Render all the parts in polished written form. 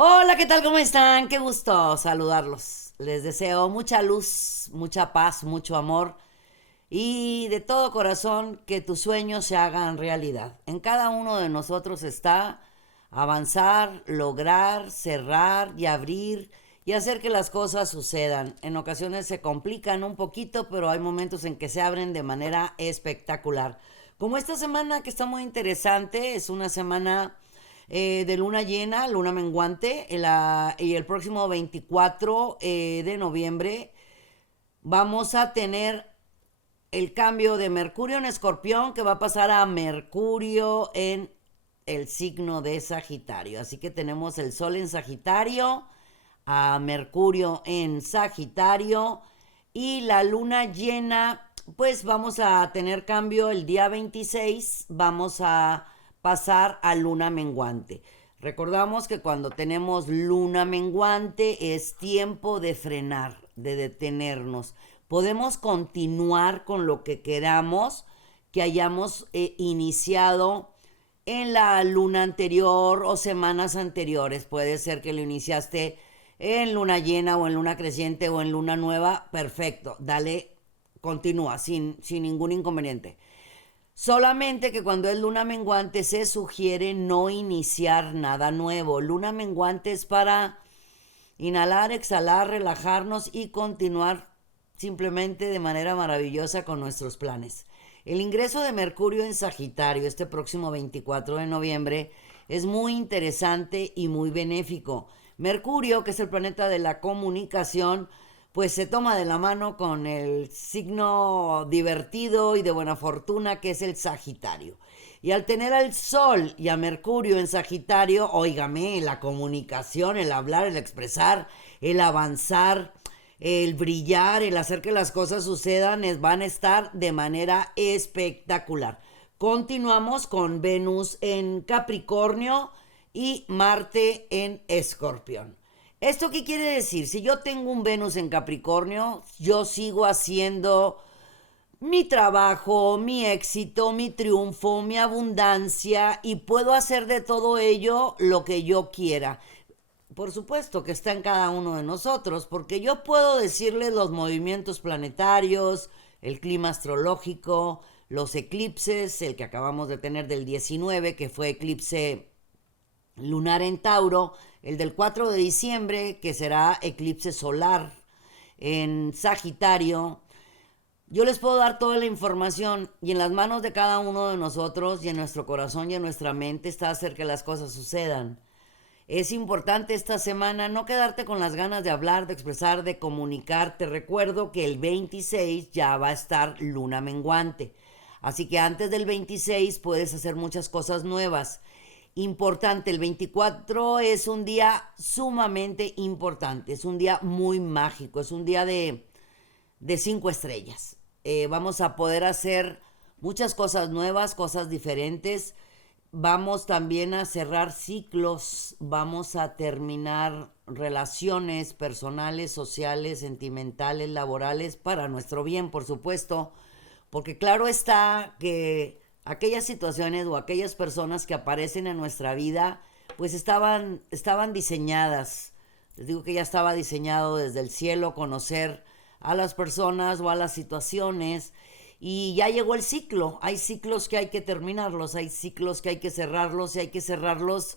Hola, ¿qué tal? ¿Cómo están? Qué gusto saludarlos. Les deseo mucha luz, mucha paz, mucho amor y de todo corazón que tus sueños se hagan realidad. En cada uno de nosotros está avanzar, lograr, cerrar y abrir y hacer que las cosas sucedan. En ocasiones se complican un poquito, pero hay momentos en que se abren de manera espectacular. Como esta semana que está muy interesante, es una semana de luna llena, luna menguante, y el próximo 24 de noviembre vamos a tener el cambio de Mercurio en Escorpión que va a pasar a Mercurio en el signo de Sagitario. Así que tenemos el Sol en Sagitario, a Mercurio en Sagitario y la luna llena, pues vamos a tener cambio el día 26, vamos a pasar a luna menguante. Recordamos que cuando tenemos luna menguante es tiempo de frenar, de detenernos. Podemos continuar con lo que queramos, que hayamos iniciado en la luna anterior o semanas anteriores. Puede ser que lo iniciaste en luna llena o en luna creciente o en luna nueva. Perfecto, dale, continúa sin ningún inconveniente. Solamente que cuando es luna menguante se sugiere no iniciar nada nuevo. Luna menguante es para inhalar, exhalar, relajarnos y continuar simplemente de manera maravillosa con nuestros planes. El ingreso de Mercurio en Sagitario este próximo 24 de noviembre es muy interesante y muy benéfico. Mercurio, que es el planeta de la comunicación, pues se toma de la mano con el signo divertido y de buena fortuna que es el Sagitario. Y al tener al Sol y a Mercurio en Sagitario, óigame, la comunicación, el hablar, el expresar, el avanzar, el brillar, el hacer que las cosas sucedan, van a estar de manera espectacular. Continuamos con Venus en Capricornio y Marte en Escorpión. ¿Esto qué quiere decir? Si yo tengo un Venus en Capricornio, yo sigo haciendo mi trabajo, mi éxito, mi triunfo, mi abundancia y puedo hacer de todo ello lo que yo quiera. Por supuesto que está en cada uno de nosotros, porque yo puedo decirles los movimientos planetarios, el clima astrológico, los eclipses, el que acabamos de tener del 19, que fue eclipse lunar en Tauro, el del 4 de diciembre, que será eclipse solar en Sagitario. Yo les puedo dar toda la información y en las manos de cada uno de nosotros y en nuestro corazón y en nuestra mente está hacer que las cosas sucedan. Es importante esta semana no quedarte con las ganas de hablar, de expresar, de comunicar. Te recuerdo que el 26 ya va a estar luna menguante. Así que antes del 26 puedes hacer muchas cosas nuevas. Importante, el 24 es un día sumamente importante, es un día muy mágico, es un día de 5 estrellas. Vamos a poder hacer muchas cosas nuevas, cosas diferentes. Vamos también a cerrar ciclos, vamos a terminar relaciones personales, sociales, sentimentales, laborales, para nuestro bien, por supuesto, porque claro está que aquellas situaciones o aquellas personas que aparecen en nuestra vida, pues estaban diseñadas. Les digo que ya estaba diseñado desde el cielo conocer a las personas o a las situaciones y ya llegó el ciclo. Hay ciclos que hay que terminarlos, hay ciclos que hay que cerrarlos y hay que cerrarlos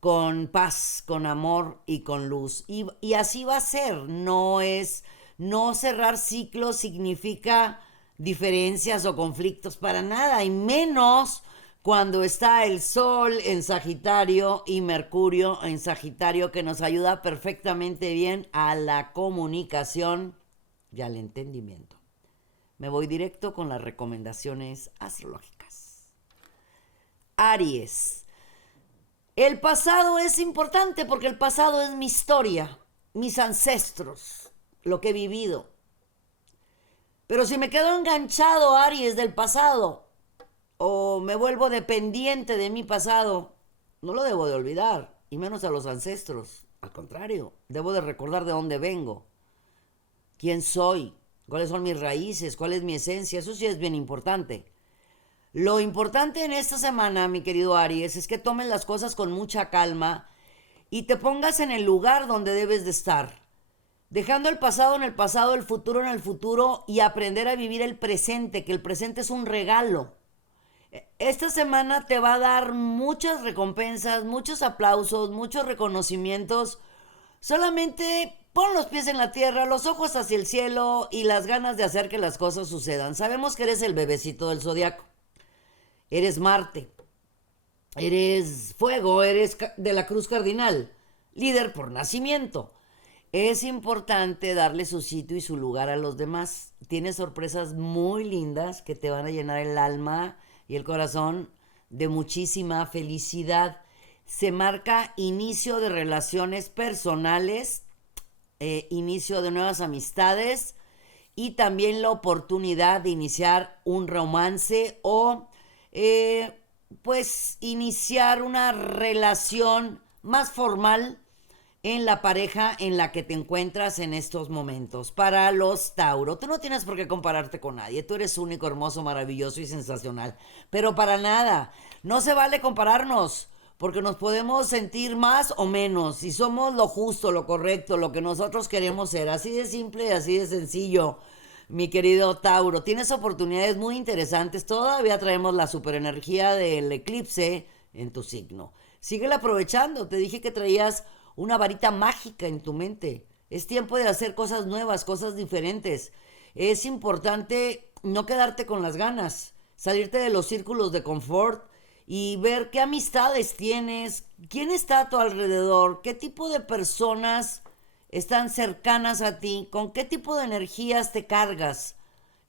con paz, con amor y con luz. Y así va a ser. No cerrar ciclos significa diferencias o conflictos para nada, y menos cuando está el Sol en Sagitario y Mercurio en Sagitario, que nos ayuda perfectamente bien a la comunicación y al entendimiento. Me voy directo con las recomendaciones astrológicas. Aries. El pasado es importante porque el pasado es mi historia, mis ancestros, lo que he vivido. Pero si me quedo enganchado, Aries, del pasado, o me vuelvo dependiente de mi pasado, no lo debo de olvidar, y menos a los ancestros. Al contrario, debo de recordar de dónde vengo, quién soy, cuáles son mis raíces, cuál es mi esencia. Eso sí es bien importante. Lo importante en esta semana, mi querido Aries, es que tomen las cosas con mucha calma y te pongas en el lugar donde debes de estar, dejando el pasado en el pasado, el futuro en el futuro y aprender a vivir el presente, que el presente es un regalo. Esta semana te va a dar muchas recompensas, muchos aplausos, muchos reconocimientos. Solamente pon los pies en la tierra, los ojos hacia el cielo y las ganas de hacer que las cosas sucedan. Sabemos que eres el bebecito del zodiaco. Eres Marte. Eres fuego, eres de la Cruz Cardinal. Líder por nacimiento. Es importante darle su sitio y su lugar a los demás. Tienes sorpresas muy lindas que te van a llenar el alma y el corazón de muchísima felicidad. Se marca inicio de relaciones personales, inicio de nuevas amistades y también la oportunidad de iniciar un romance o pues iniciar una relación más formal en la pareja en la que te encuentras en estos momentos. Para los Tauro, tú no tienes por qué compararte con nadie, tú eres único, hermoso, maravilloso y sensacional, pero para nada, no se vale compararnos, porque nos podemos sentir más o menos, y somos lo justo, lo correcto, lo que nosotros queremos ser, así de simple y así de sencillo. Mi querido Tauro, tienes oportunidades muy interesantes, todavía traemos la superenergía del eclipse en tu signo. Síguela aprovechando, te dije que traías una varita mágica en tu mente. Es tiempo de hacer cosas nuevas, cosas diferentes. Es importante no quedarte con las ganas, salirte de los círculos de confort y ver qué amistades tienes, quién está a tu alrededor, qué tipo de personas están cercanas a ti, con qué tipo de energías te cargas,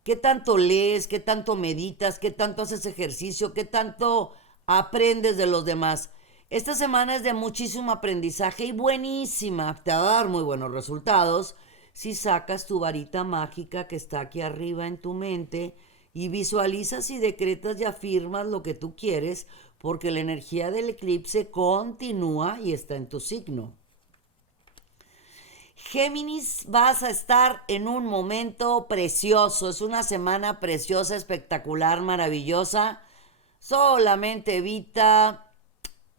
qué tanto lees, qué tanto meditas, qué tanto haces ejercicio, qué tanto aprendes de los demás. Esta semana es de muchísimo aprendizaje y buenísima. Te va a dar muy buenos resultados si sacas tu varita mágica que está aquí arriba en tu mente y visualizas y decretas y afirmas lo que tú quieres, porque la energía del eclipse continúa y está en tu signo. Géminis, vas a estar en un momento precioso. Es una semana preciosa, espectacular, maravillosa. Solamente evita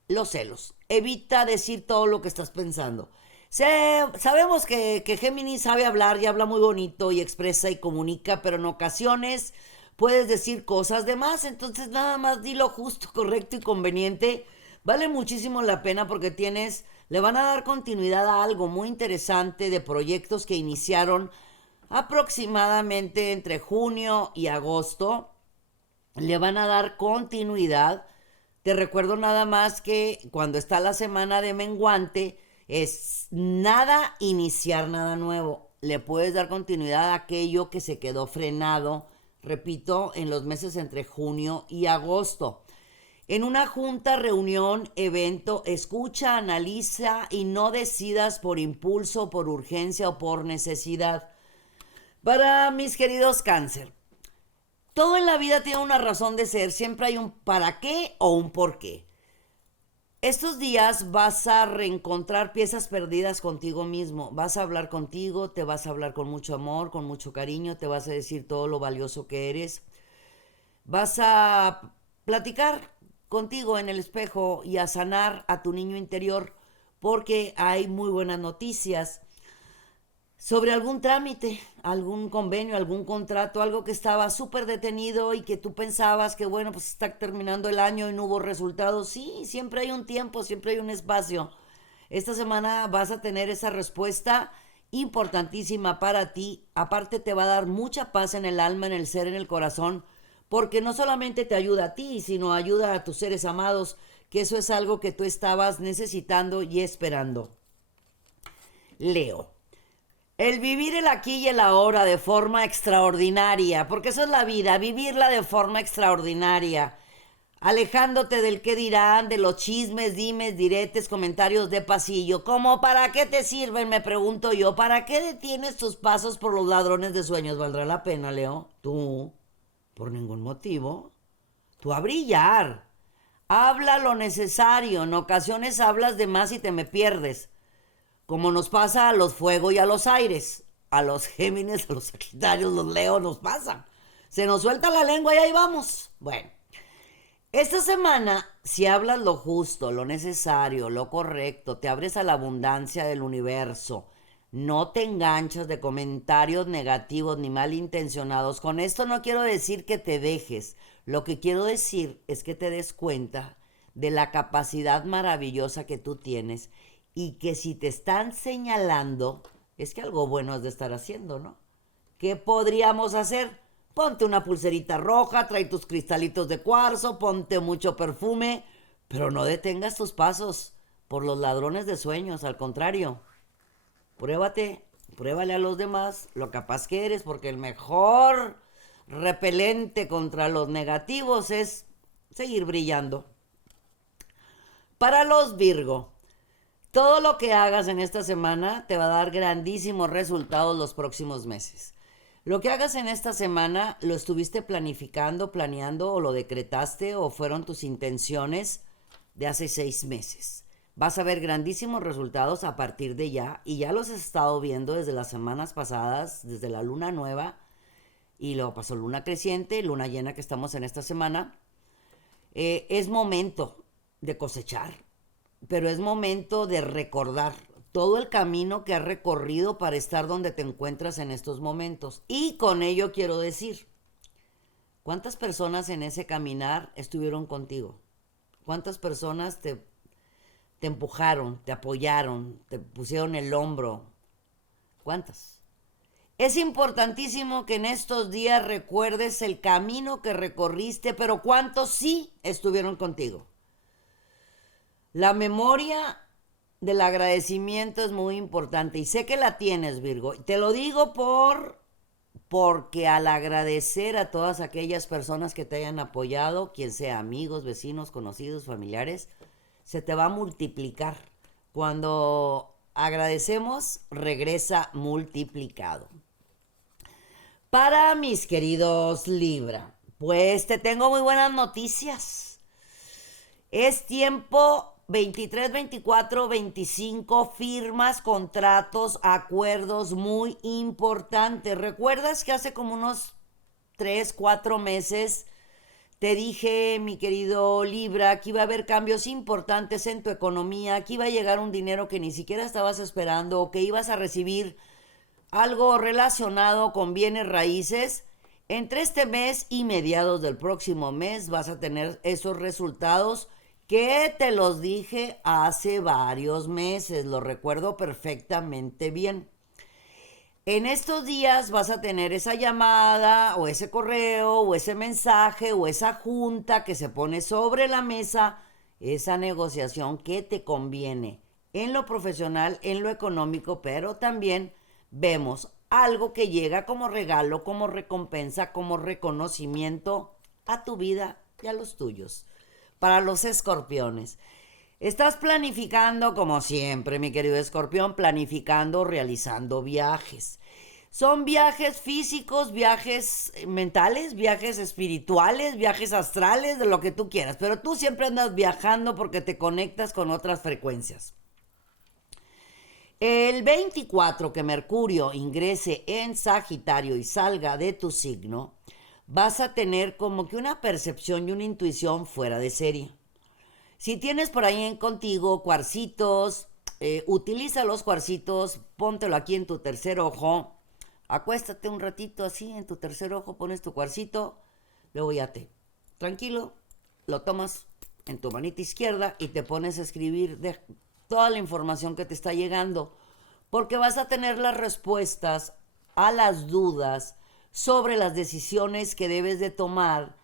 los celos. Evita decir todo lo que estás pensando. Sabemos que Géminis sabe hablar y habla muy bonito y expresa y comunica, pero en ocasiones puedes decir cosas de más. Entonces nada más di lo justo, correcto y conveniente. Vale muchísimo la pena porque le van a dar continuidad a algo muy interesante de proyectos que iniciaron aproximadamente entre junio y agosto. Le van a dar continuidad. Te recuerdo nada más que cuando está la semana de menguante, es nada iniciar nada nuevo. Le puedes dar continuidad a aquello que se quedó frenado, repito, en los meses entre junio y agosto. En una junta, reunión, evento, escucha, analiza y no decidas por impulso, por urgencia o por necesidad. Para mis queridos Cáncer, todo en la vida tiene una razón de ser, siempre hay un para qué o un por qué. Estos días vas a reencontrar piezas perdidas contigo mismo, vas a hablar contigo, te vas a hablar con mucho amor, con mucho cariño, te vas a decir todo lo valioso que eres, vas a platicar contigo en el espejo y a sanar a tu niño interior, porque hay muy buenas noticias sobre algún trámite, algún convenio, algún contrato, algo que estaba súper detenido y que tú pensabas que bueno, pues está terminando el año y no hubo resultados. Sí, siempre hay un tiempo, siempre hay un espacio. Esta semana vas a tener esa respuesta importantísima para ti. Aparte te va a dar mucha paz en el alma, en el ser, en el corazón, porque no solamente te ayuda a ti, sino ayuda a tus seres amados, que eso es algo que tú estabas necesitando y esperando. Leo. El vivir el aquí y el ahora de forma extraordinaria, porque eso es la vida, vivirla de forma extraordinaria, alejándote del qué dirán, de los chismes, dimes, diretes, comentarios de pasillo. ¿Cómo para qué te sirven? Me pregunto yo. ¿Para qué detienes tus pasos por los ladrones de sueños? ¿Valdrá la pena, Leo? Tú, por ningún motivo. Tú a brillar. Habla lo necesario. En ocasiones hablas de más y te me pierdes. Como nos pasa a los fuego y a los aires. A los Géminis, a los Sagitarios, los Leo nos pasa. Se nos suelta la lengua y ahí vamos. Bueno. Esta semana, si hablas lo justo, lo necesario, lo correcto, te abres a la abundancia del universo, no te enganchas de comentarios negativos ni malintencionados. Con esto no quiero decir que te dejes. Lo que quiero decir es que te des cuenta de la capacidad maravillosa que tú tienes y que si te están señalando, es que algo bueno has de estar haciendo, ¿no? ¿Qué podríamos hacer? Ponte una pulserita roja, trae tus cristalitos de cuarzo, ponte mucho perfume, pero no detengas tus pasos por los ladrones de sueños, al contrario. Pruébate, pruébale a los demás lo capaz que eres, porque el mejor repelente contra los negativos es seguir brillando. Para los Virgo, todo lo que hagas en esta semana te va a dar grandísimos resultados los próximos meses. Lo que hagas en esta semana, ¿lo estuviste planificando, planeando o lo decretaste o fueron tus intenciones de hace 6 meses? Vas a ver grandísimos resultados a partir de ya y ya los has estado viendo desde las semanas pasadas, desde la luna nueva y luego pasó luna creciente, luna llena que estamos en esta semana. Es momento de cosechar, pero es momento de recordar todo el camino que has recorrido para estar donde te encuentras en estos momentos. Y con ello quiero decir, ¿cuántas personas en ese caminar estuvieron contigo? ¿Cuántas personas te empujaron, te apoyaron, te pusieron el hombro? ¿Cuántas? Es importantísimo que en estos días recuerdes el camino que recorriste, pero ¿cuántos sí estuvieron contigo? La memoria del agradecimiento es muy importante y sé que la tienes, Virgo. Te lo digo porque al agradecer a todas aquellas personas que te hayan apoyado, quien sea amigos, vecinos, conocidos, familiares, se te va a multiplicar. Cuando agradecemos, regresa multiplicado. Para mis queridos Libra, pues te tengo muy buenas noticias. Es tiempo 23, 24, 25, firmas, contratos, acuerdos muy importantes. ¿Recuerdas que hace como unos 3, 4 meses te dije, mi querido Libra, que iba a haber cambios importantes en tu economía, que iba a llegar un dinero que ni siquiera estabas esperando o que ibas a recibir algo relacionado con bienes raíces? Entre este mes y mediados del próximo mes vas a tener esos resultados que te los dije hace varios meses, lo recuerdo perfectamente bien. En estos días vas a tener esa llamada o ese correo o ese mensaje o esa junta que se pone sobre la mesa, esa negociación que te conviene en lo profesional, en lo económico, pero también vemos algo que llega como regalo, como recompensa, como reconocimiento a tu vida y a los tuyos. Para los escorpiones, estás planificando como siempre, mi querido escorpión, planificando, realizando viajes. Son viajes físicos, viajes mentales, viajes espirituales, viajes astrales, de lo que tú quieras. Pero tú siempre andas viajando porque te conectas con otras frecuencias. El 24 que Mercurio ingrese en Sagitario y salga de tu signo, vas a tener como que una percepción y una intuición fuera de serie. Si tienes por ahí contigo cuarcitos, utiliza los cuarcitos, póntelo aquí en tu tercer ojo, acuéstate un ratito así en tu tercer ojo, pones tu cuarcito, luego ya tranquilo, lo tomas en tu manita izquierda y te pones a escribir toda la información que te está llegando, porque vas a tener las respuestas a las dudas sobre las decisiones que debes de tomar,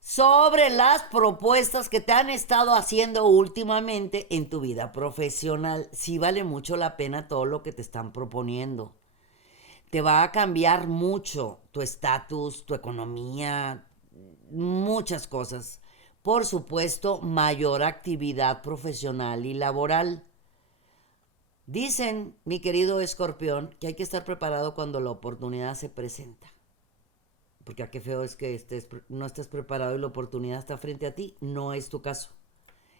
sobre las propuestas que te han estado haciendo últimamente en tu vida profesional. Sí vale mucho la pena todo lo que te están proponiendo. Te va a cambiar mucho tu estatus, tu economía, muchas cosas. Por supuesto, mayor actividad profesional y laboral. Dicen, mi querido escorpión, que hay que estar preparado cuando la oportunidad se presenta. Porque a qué feo es que no estés preparado y la oportunidad está frente a ti. No es tu caso.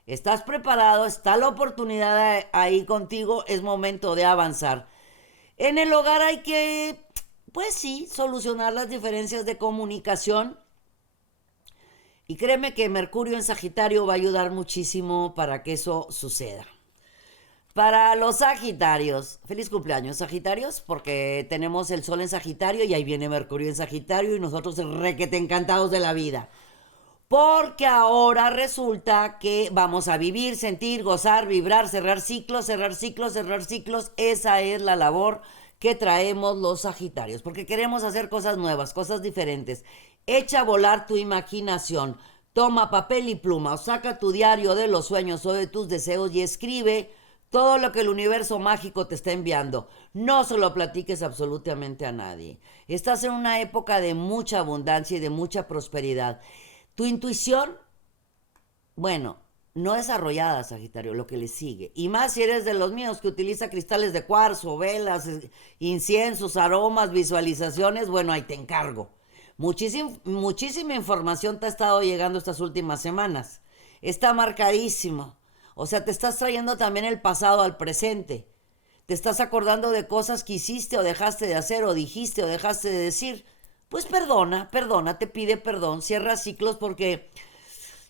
Estás preparado, está la oportunidad ahí contigo, es momento de avanzar. En el hogar hay que, pues sí, solucionar las diferencias de comunicación. Y créeme que Mercurio en Sagitario va a ayudar muchísimo para que eso suceda. Para los Sagitarios, feliz cumpleaños Sagitarios, porque tenemos el Sol en Sagitario y ahí viene Mercurio en Sagitario y nosotros requete encantados de la vida. Porque ahora resulta que vamos a vivir, sentir, gozar, vibrar, cerrar ciclos, cerrar ciclos, cerrar ciclos. Esa es la labor que traemos los Sagitarios, porque queremos hacer cosas nuevas, cosas diferentes. Echa a volar tu imaginación. Toma papel y pluma o saca tu diario de los sueños o de tus deseos y escribe todo lo que el universo mágico te está enviando. No se lo platiques absolutamente a nadie. Estás en una época de mucha abundancia y de mucha prosperidad. Tu intuición, bueno, no desarrollada, Sagitario, lo que le sigue. Y más si eres de los míos que utiliza cristales de cuarzo, velas, inciensos, aromas, visualizaciones, bueno, ahí te encargo. Muchísima información te ha estado llegando estas últimas semanas. Está marcadísimo. O sea, te estás trayendo también el pasado al presente. Te estás acordando de cosas que hiciste o dejaste de hacer o dijiste o dejaste de decir. Pues perdona, te pide perdón, cierra ciclos porque,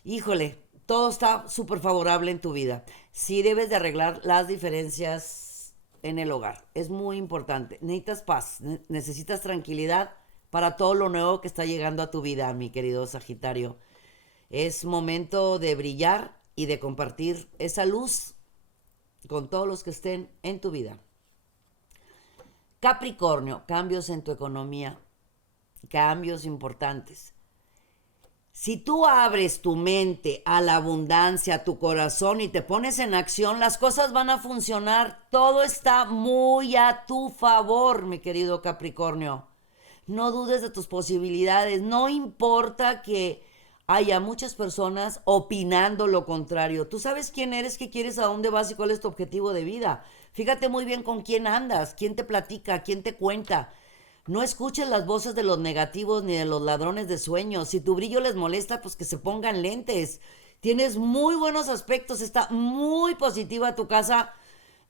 híjole, todo está súper favorable en tu vida. Sí debes de arreglar las diferencias en el hogar, es muy importante. Necesitas paz, necesitas tranquilidad para todo lo nuevo que está llegando a tu vida, mi querido Sagitario. Es momento de brillar y de compartir esa luz con todos los que estén en tu vida. Capricornio, cambios en tu economía. Cambios importantes. Si tú abres tu mente a la abundancia, a tu corazón y te pones en acción, las cosas van a funcionar. Todo está muy a tu favor, mi querido Capricornio. No dudes de tus posibilidades. No importa que haya muchas personas opinando lo contrario. Tú sabes quién eres, qué quieres, a dónde vas y cuál es tu objetivo de vida. Fíjate muy bien con quién andas, quién te platica, quién te cuenta. No escuches las voces de los negativos ni de los ladrones de sueños. Si tu brillo les molesta, pues que se pongan lentes. Tienes muy buenos aspectos, está muy positiva tu casa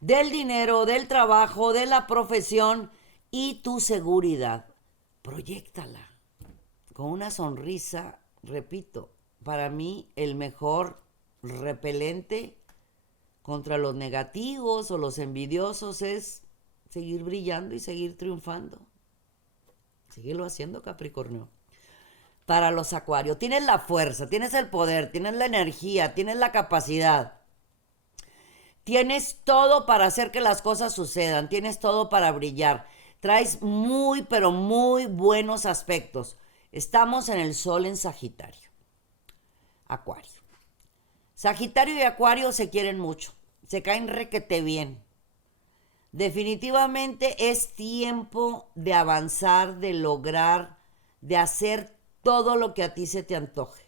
del dinero, del trabajo, de la profesión y tu seguridad. Proyéctala con una sonrisa, repito, para mí el mejor repelente contra los negativos o los envidiosos es seguir brillando y seguir triunfando. Síguelo haciendo, Capricornio. Para los Acuarios, tienes la fuerza, tienes el poder, tienes la energía, tienes la capacidad. Tienes todo para hacer que las cosas sucedan, tienes todo para brillar. Traes muy, pero muy buenos aspectos. Estamos en el Sol en Sagitario. Acuario. Sagitario y Acuario se quieren mucho, se caen requete bien. Definitivamente es tiempo de avanzar, de lograr, de hacer todo lo que a ti se te antoje.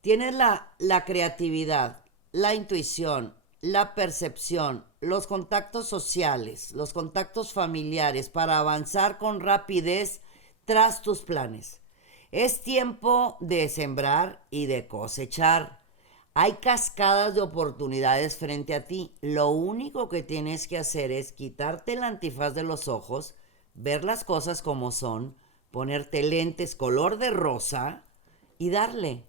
Tienes la creatividad, la intuición, la percepción, los contactos sociales, los contactos familiares para avanzar con rapidez tras tus planes. Es tiempo de sembrar y de cosechar. Hay cascadas de oportunidades frente a ti. Lo único que tienes que hacer es quitarte el antifaz de los ojos, ver las cosas como son, ponerte lentes color de rosa y darle.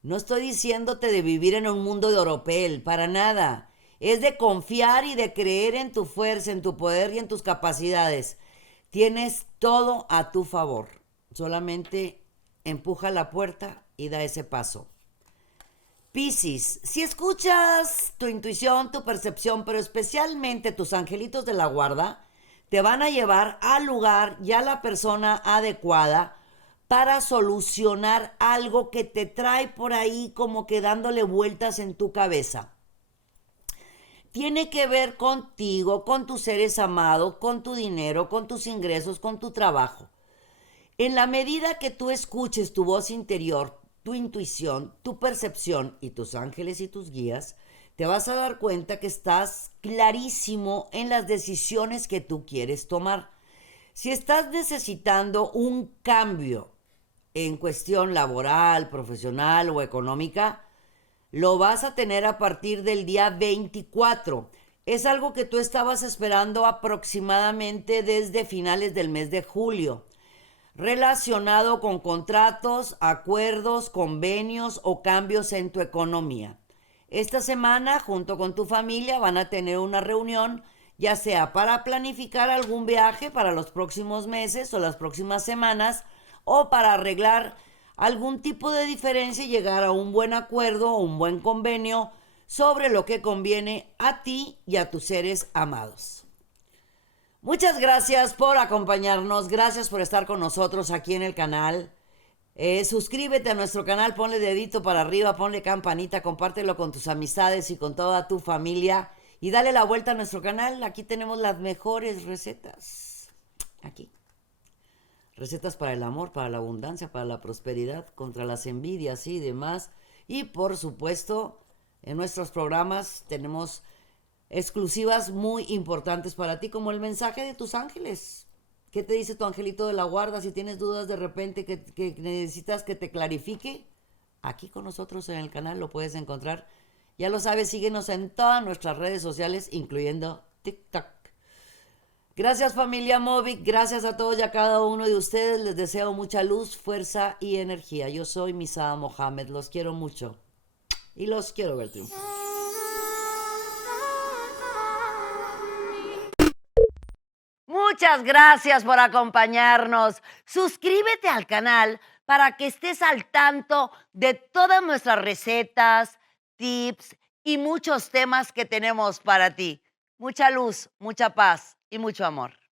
No estoy diciéndote de vivir en un mundo de oropel, para nada. Es de confiar y de creer en tu fuerza, en tu poder y en tus capacidades. Tienes todo a tu favor. Solamente empuja la puerta y da ese paso. Piscis, si escuchas tu intuición, tu percepción, pero especialmente tus angelitos de la guarda, te van a llevar al lugar y a la persona adecuada para solucionar algo que te trae por ahí como que dándole vueltas en tu cabeza. Tiene que ver contigo, con tus seres amados, con tu dinero, con tus ingresos, con tu trabajo. En la medida que tú escuches tu voz interior, tu intuición, tu percepción y tus ángeles y tus guías, te vas a dar cuenta que estás clarísimo en las decisiones que tú quieres tomar. Si estás necesitando un cambio en cuestión laboral, profesional o económica, lo vas a tener a partir del día 24. Es algo que tú estabas esperando aproximadamente desde finales del mes de julio. relacionado con contratos, acuerdos, convenios o cambios en tu economía. Esta semana, junto con tu familia, van a tener una reunión, ya sea para planificar algún viaje para los próximos meses o las próximas semanas, o para arreglar algún tipo de diferencia y llegar a un buen acuerdo o un buen convenio sobre lo que conviene a ti y a tus seres amados. Muchas gracias por acompañarnos, gracias por estar con nosotros aquí en el canal. Suscríbete a nuestro canal, ponle dedito para arriba, ponle campanita, compártelo con tus amistades y con toda tu familia. Y dale la vuelta a nuestro canal, aquí tenemos las mejores recetas. Aquí. Recetas para el amor, para la abundancia, para la prosperidad, contra las envidias y demás. Y por supuesto, en nuestros programas tenemos exclusivas muy importantes para ti, como el mensaje de tus ángeles. ¿Qué te dice tu angelito de la guarda? Si tienes dudas de repente que necesitas que te clarifique, aquí con nosotros en el canal lo puedes encontrar. Ya lo sabes, síguenos en todas nuestras redes sociales, incluyendo TikTok. Gracias familia Movic, gracias a todos y a cada uno de ustedes. Les deseo mucha luz, fuerza y energía. Yo soy Misada Mohamed, los quiero mucho y los quiero ver triunfar. Muchas gracias por acompañarnos. Suscríbete al canal para que estés al tanto de todas nuestras recetas, tips y muchos temas que tenemos para ti. Mucha luz, mucha paz y mucho amor.